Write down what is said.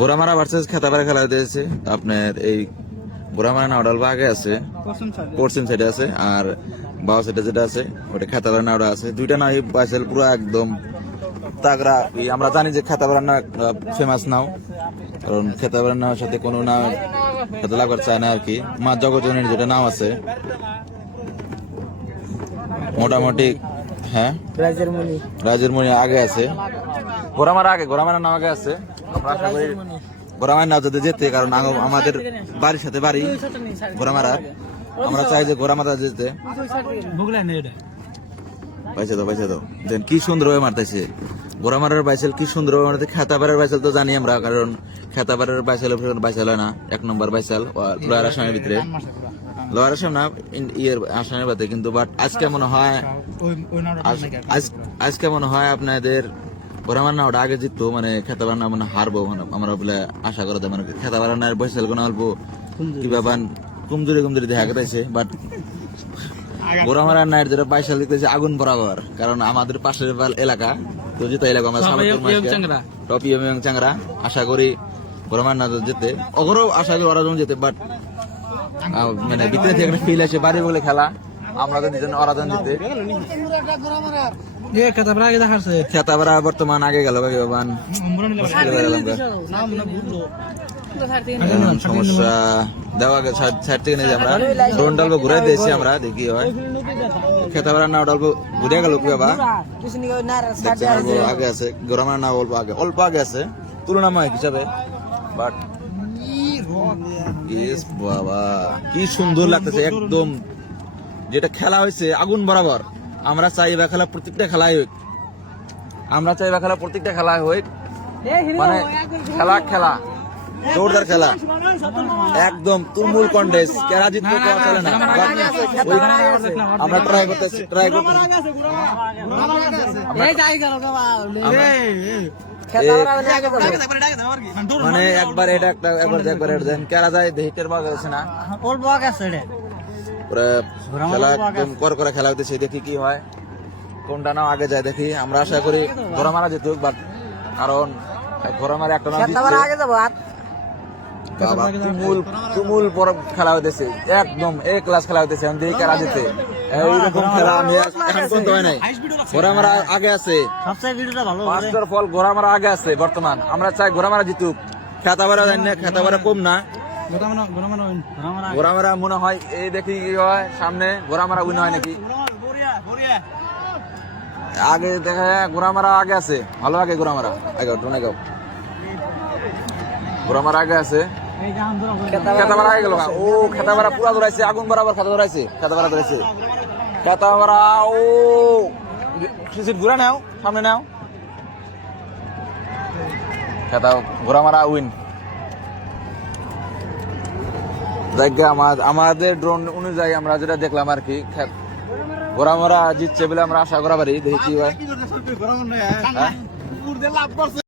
গোরামারা versus খেতাপাড়া খেলা হইতেছে আপনার এই গোরামারা নাওডালবা আগে আছে, পশ্চিম সাইডে আছে, আর বাও সাইডে যেটা আছে ওটা খেতাপাড়া নাওডা আছে। দুইটা নাও বাইসেল পুরো একদম তাগড়া। আমরা জানি যে খেতাপাড়া না ফেমাস নাও, কারণ খেতাপাড়া নাওর সাথে কোনো নাও খেতে লাগবার চায় না আর কি। মা জগজনের যেটা নাও আছে মোটামুটি, হ্যাঁ রাজের মনি আগে আছে, গোরামারা আগে, গোরামারা নাও আগে আছে। আমরা আশা করি গোরামার নাও যাতে যেতে, কারণ আমাদের বাড়ির সাথে বাড়ি গোরামারা, আমরা চাই যে গোরামারা যেতে। পাইছে তো দেন কি সুন্দর ভাবে মারতেছে গোরামারার বাইসেল, কি সুন্দর ভাবে মারতে। খেতাপাড়ার বাইসেল তো জানি আমরা, কারণ খেতাপাড়ার বাইসেল বাইসেল হয় না, 1 নম্বর বাইসেল লোয়ার আসামের ভিতরে, লোয়ার আসাম না ইয়ের আসামের বাদে। কিন্তু বাট আজকে মনে হয় আপনাদের গোরামার না ওটা আগে জিততো, মানে খেতাপাড়া না মানে হারবো, মানে আমরা বলে আশা করা যায়। মানে খেতাপাড়া না বাইসেল কোনো অল্প কি ব্যাপার কমজোরি দেখা গেছে। বাট গোরামারা নাইট যেটা বাইসাল দিতেছে আগুন বরাবর, কারণ আমাদের পাশের এলাকা তো যেতে এলাকা আমরা টপি এবং চাংরা। আশা করি গোরামার না যেতে, ওগরও আশা করি ওরা যেন যেতে। বাট মানে ভিতরে থেকে একটা ফিল আসে বাড়ি বলে খেলা, আমরা তো দুজন ওরা যেন যেতে। খেতাপাড়া বর্তমান আগে গেল সমস্যা দেওয়া সাইড থেকে নিয়ে আমরা ড্রোন ডালবো ঘুরে দিয়েছি, আমরা দেখি হয় খেতাপাড়া নাও ডালবো ঘুরে গেল কি বাবা আগে আছে, গোরামার নাও অল্প আগে আছে তুলনাময় হিসাবে। বাট বাবা কি সুন্দর লাগতেছে একদম, যেটা খেলা হয়েছে আগুন বরাবর। আমরা চাই বা খেলা প্রত্যেকটা খেলায় হোক, আমরা চাই বা খেলা প্রত্যেকটা খেলায় হোক, মানে খেলা জোরদার খেলা, একদম তুমুল কন্টেস্ট। কেরা জিতবে কেউ চলে না, আমরা ট্রাই করতেছি মানে একবার এটা একটা একবার দেন কেরা যায় দেখি কের পাওয়া যাচ্ছে না, খেলা একদম করে খেলা হইতেছে। দেখি কি হয়, কোনটা নাও আগে যায় দেখি। আমরা আশা করি গোরামারা জিতুক, বাট কারণ গোরামারা একটা নাম তুমুল পরব খেলা হইতেছে, একদম এ ক্লাস খেলা হইতেছে। আমি দেখি কারা জিতে, এইরকম খেলা আমি এখন পর্যন্ত হয় নাই। গোরামারা আগে আছে, ফার্স্টের ফল গোরামারা আগে আছে বর্তমান। আমরা চাই গোরামারা জিতুক, খেতাপাড়া জানি না, খেতাপাড়া কম না, গোরামারা মনে হয় এই দেখি কি হয় সামনে, গোরামারা উইন হয় নাকি আগে দেখা যায়। গোরামারা আগে আছে, ভালো আগে গোরামারা গোরামারা আগে আছে, খেতাপাড়া আগে গেল। ও খেতাপাড়া পুরা ধরাইছে, আগুন বরাবর খেতাপাড়া ধরেছে খেতাপাড়া। ও ঘুরে নাও, সামনে নাও, গোরামারা উইন। আমাদের ড্রোন অনুযায়ী আমরা যেটা দেখলাম আর কি, গোরামারা জিতছে বলে আমরা আশা করা পারি। দেখি কি হয়।